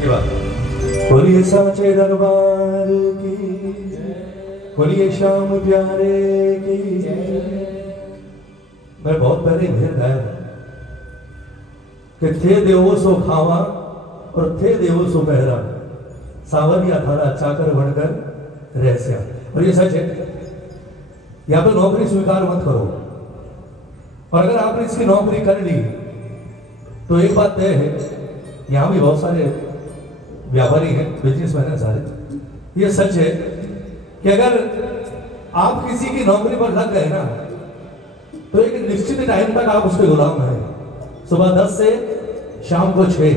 ये बात बोलिए साचे दरबार की, बोलिए श्याम प्यारे की। मैं बहुत पहले भेद गाया कि थे देवो सो खावा और थे देवो सो पहरा, सावरिया थारा चाकर बनकर रहस्या। और ये सच है, या तो नौकरी स्वीकार मत करो, और अगर आपने इसकी नौकरी कर ली तो एक बात तय है, यहां भी बहुत सारे व्यापारी हैं, बिजनेसमैन हैं सारे। ये सच है कि अगर आप किसी की नौकरी पर लग गए ना तो एक निश्चित टाइम तक आप उसके गुलाम हैं, सुबह 10 से शाम को 6।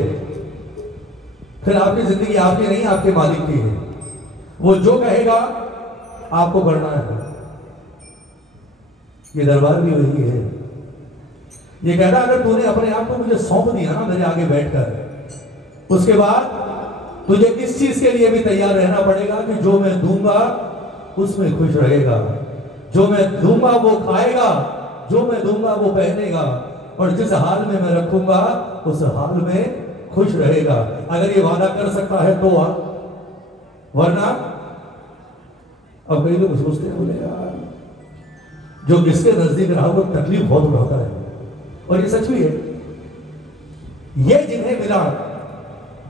फिर आपकी जिंदगी आपकी नहीं, आपके मालिक की है। वो जो कहेगा आपको करना है। ये दरबार भी वही है। ये कहता अगर तूने अपने आप को मुझे सौंप दिया ना मेरे आगे बैठकर, उसके बाद तुझे इस चीज के लिए भी तैयार रहना पड़ेगा कि जो मैं दूंगा उसमें खुश रहेगा, जो मैं दूंगा वो खाएगा, जो मैं दूंगा वो पहनेगा, और जिस हाल में मैं रखूंगा उस हाल में खुश रहेगा। अगर ये वादा कर सकता है तो वरना अब कई लोग सोचते हैं बोले यार जो जिसके नजदीक रहा वो तकलीफ बहुत उठाता है, और ये सच भी है। ये जिन्हें मिला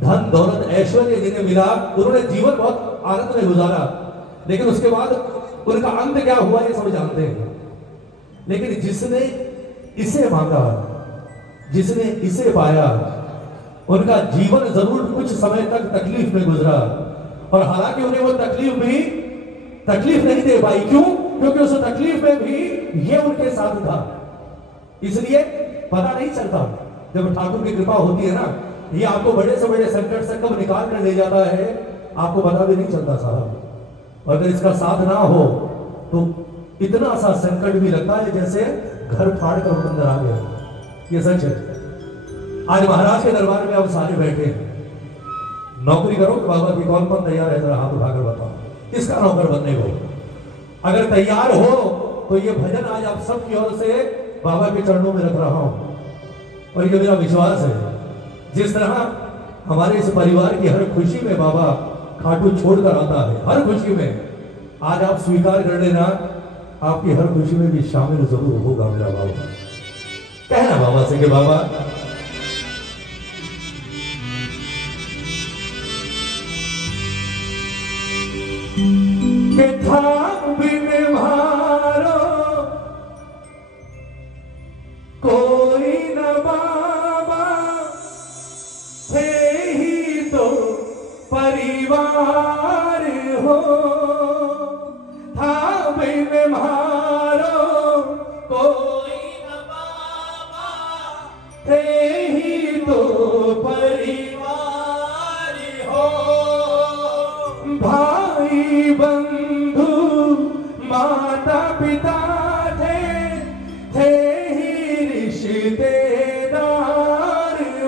धन दौलत ऐश्वर्य जिन्हें मिला, उन्होंने जीवन बहुत आनंद में गुजारा, लेकिन उसके बाद उनका अंत क्या हुआ ये सब जानते हैं। लेकिन जिसने इसे मांगा, जिसने इसे पाया, उनका जीवन जरूर कुछ समय तक तकलीफ में गुजरा, और हालांकि उन्हें वो तकलीफ नहीं दे पाई। क्यों? क्योंकि उस तकलीफ में भी ये उनके साथ था। इसलिए पता नहीं चलता, जब ठाकुर की कृपा होती है ना, ये आपको बड़े से बड़े संकट से कब निकाल कर ले जाता है आपको पता भी नहीं चलता साहब। और अगर इसका साथ ना हो तो इतना सा संकट भी लगता है जैसे घर फाड़ कर अंदर आ गया। ये सच है। आज महाराज के दरबार में अब सारे बैठे हैं। नौकरी करो बाबा की, कौन कौन तैयार है जरा हाथ उठाकर बताओ किसका नौकर बनने को। अगर तैयार हो तो ये भजन आज आप सबकी ओर से बाबा के चरणों में रख रहा हूं, और ये मेरा विश्वास है जिस तरह हमारे इस परिवार की हर खुशी में बाबा खाटू छोड़कर आता है, हर खुशी में, आज आप स्वीकार कर लेना आपकी हर खुशी में भी शामिल जरूर होगा मेरा बाबा। कहना बाबा से कि बाबा के था बिन भारो कोई न बाबा, थे ही तो परिवार हो। था बिन भारो कोई न बाबा, थे ही तो परिवार हो। भाई बंधु माता पिता थे ही रिश्तेदार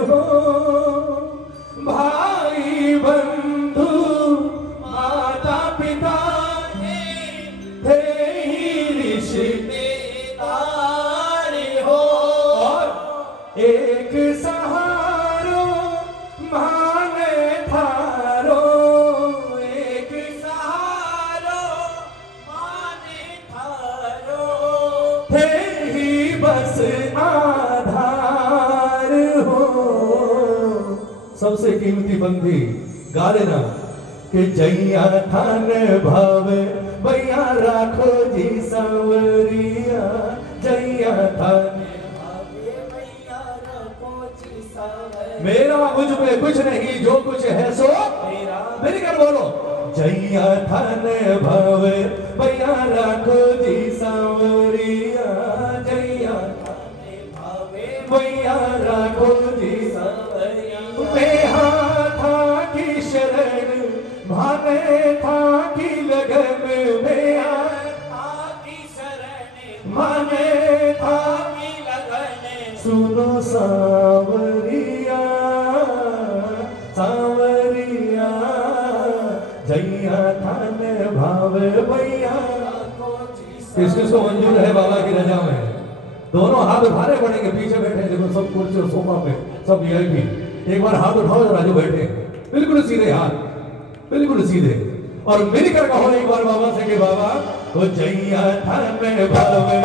हो। भाई बंधु माता पिता थे ही रिश्तेदार हो। और एक सहारो माने थारो, एक सहारो माने थारो, थे ही बस आधार हो। सबसे कीमती बंदी गा लेना कि जैया थान भावे भैया राखो जी संवरिया, जैया थान मेरा मुझ में कुछ नहीं, जो कुछ है सो मेरा। मेरी क्या बोलो, जैया थान भावे भैया राखो जी सांवरिया, जैया थान भावे भैया राखो जी सांवरिया। बेहा था की शरण भाने था की लगन, बेहा था की शरण माने था की लगन। सुनो सांवरिया सांवरिया, जैया थान भावे भैया। किसको मंजूर है बाबा की रजा में? दोनों हाथ उठाने पड़ेंगे। पीछे बैठे देखो सब कुर्सी और सोफा पे सब वीआईपी, एक बार हाथ उठाओ जरा जो बैठे। बिल्कुल सीधे हाथ, बिल्कुल सीधे, और मिलकर कहो एक बार बाबा से कि बाबा वो जैया धन में भावे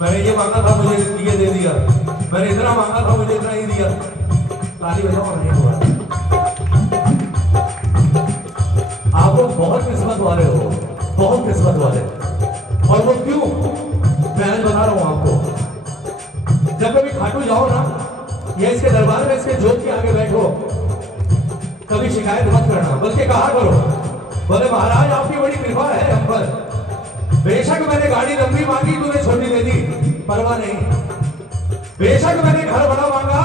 मैंने ये मांगा था मुझे ये दे दिया, मैंने इतना मांगा था मुझे इतना ही दिया। ताली बजाओ नहीं हुआ। आप लोग बहुत किस्मत वाले हो, बहुत किस्मत वाले। और वो क्यों, मैं आज बता रहा हूं आपको। जब कभी खाटू जाओ ना या इसके दरबार में इसके जोत के आगे बैठो, कभी शिकायत मत करना, बल्कि कहा करो बोले महाराज आपकी बड़ी कृपा है हम पर, बेशक मैंने गाड़ी लंबी मांगी तूने छोटी दे दी, परवाह नहीं। बेशक मैंने घर बड़ा मांगा,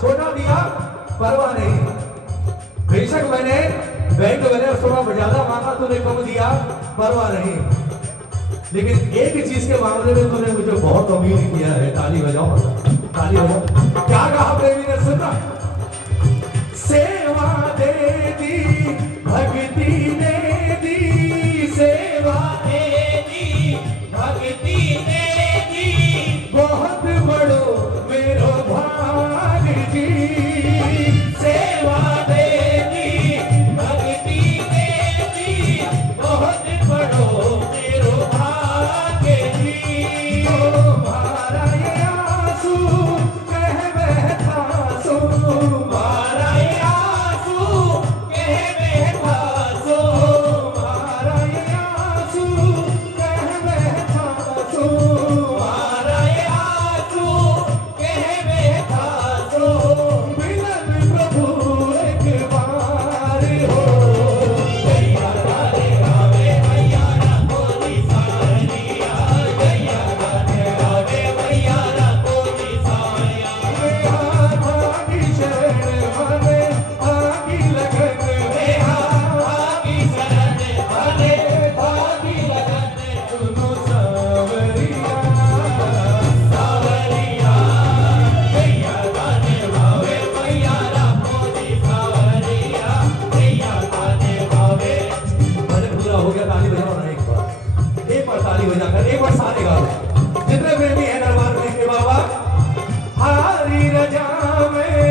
छोटा दिया, परवाह नहीं। बेशक मैंने बैंक बैलेंस थोड़ा ज्यादा मांगा, तूने कम दिया, परवाह नहीं। लेकिन एक चीज के मामले में तूने मुझे बहुत अमीर किया है। ताली बजाओ, ताली बजाओ। क्या कहा प्रेमी ने, सुना? सेवा दे दी, भक्ति दे दी, सेवा दे दी, भक्ति दे दी, बहुत बड़ो मेरो भाग जी। सेवा दे दी, भक्ति दे दी, बहुत बड़ो मेरो भाग जी। ओ मारा ये आंसू कह बैठा सो, मारा ये आंसू कह बैठा सो, मारा ये आंसू कह बैठा सो, मारा ये आंसू कह बैठा सो। मिलन प्रभु एक बार हो, जैया गाने गावे मैया राखो दी सारिया, जैया गाने गावे मैया राखो दी सारिया। भागी शरण माने भागी लगन, भागी शरण माने भागी लगन, सुनो सावरिया, सावरिया, जैया गाने गावे मैया राखो दी सावरिया, जैया गाने गावे। भजन पूरा हो गया, ताली बजाओ ना एक बार ताली बजाकर, एक बार सारे गाओ। जितने प्रेमी है दरबार में के बाबा, हारी रजा में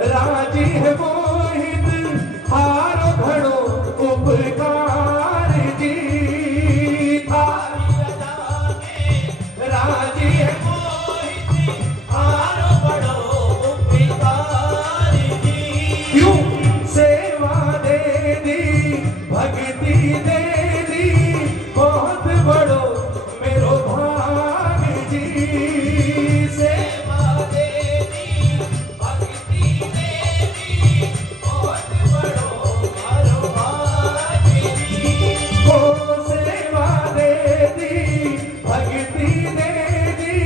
राजी है मोहित, हारो घड़ो उपकार जी। हारी रजा में राजी है मोहित, हारो घड़ो उपकार जी। क्यों? सेवा दे दी, भक्ति दे दी, बहुत बड़ो मेरो भाग जी। सेवा दे दी, भक्ति दे दी, बहुत बड़ो मेरो भाग जी। ओ सेवा दे दी, भक्ति दे दी,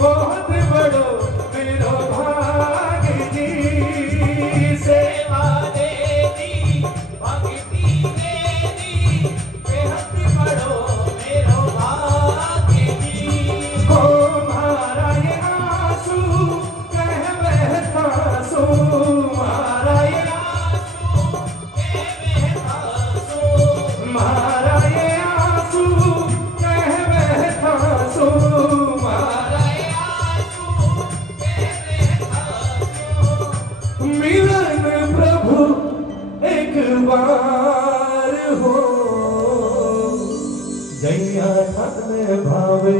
बहुत बड़ो मेरो भाग जी। सेवा दे दी, भक्ति दे दी, बेहद बड़ो मेरो भाग जी। ओ मारा ये आंसू कह बैठा सो, मारा ये आंसू कह बैठा सो, मारा ये आंसू कह बैठा सो, मारा ये आंसू कह बैठा सो। मिलन प्रभु एक बार हो, जैया थाने भावे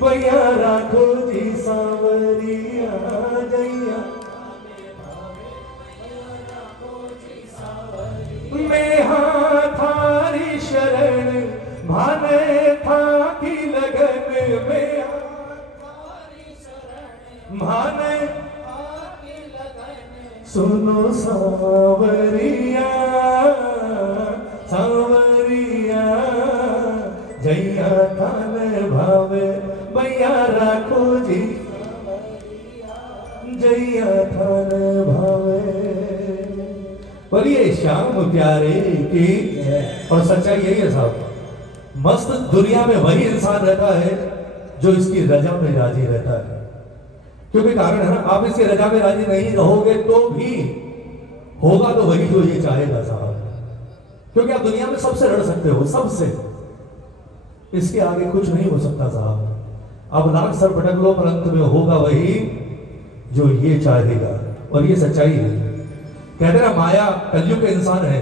भैया राखो जी सावरिया, जैया मैं थारी शरण भाने था की लगन, में भाने सुनो सावरिया, सावरिया, जैया थान भावे भैया राखो जी, जैया थान भावे। बोलिए श्याम प्यारे की। और सच्चाई यही है साहब, मस्त दुनिया में वही इंसान रहता है जो इसकी रजा में राजी रहता है। क्योंकि कारण है ना, आप इसकी रजा में राजी नहीं रहोगे तो भी होगा तो वही जो ये चाहेगा साहब। क्योंकि आप दुनिया में सबसे लड़ सकते हो, सबसे, इसके आगे कुछ नहीं हो सकता साहब। अब लाख सर भटक लो पर अंत में होगा वही जो ये चाहेगा। और ये सच्चाई है। कहते ना माया कलयुग के इंसान है,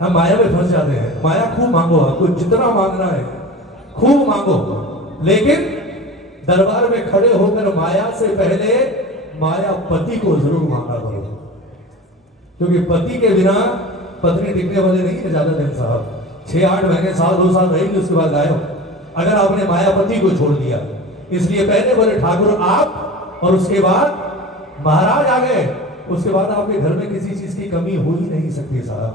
हम माया में फंस जाते हैं। माया खूब मांगो, आपको जितना मांगना है खूब मांगो, लेकिन दरबार में खड़े होकर माया से पहले माया पति को जरूर मांगा करो। क्योंकि पति के बिना पत्नी टिकने वाले नहीं है ज्यादा दिन साहब। 6-8 महीने, साल 2 साल रहेंगे, उसके बाद गायब अगर आपने मायापति को छोड़ दिया। इसलिए पहले बोले ठाकुर आप, और उसके बाद महाराज आ गए। उसके बाद आपके घर में किसी चीज की कमी हो ही नहीं सकती साहब।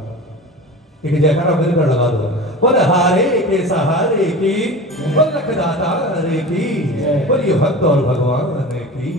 एक जयकारा मिलकर लगा दो। बोल हारे के सहारे की, बोल लखदाता रे की, बोलिए भक्त और भगवान की।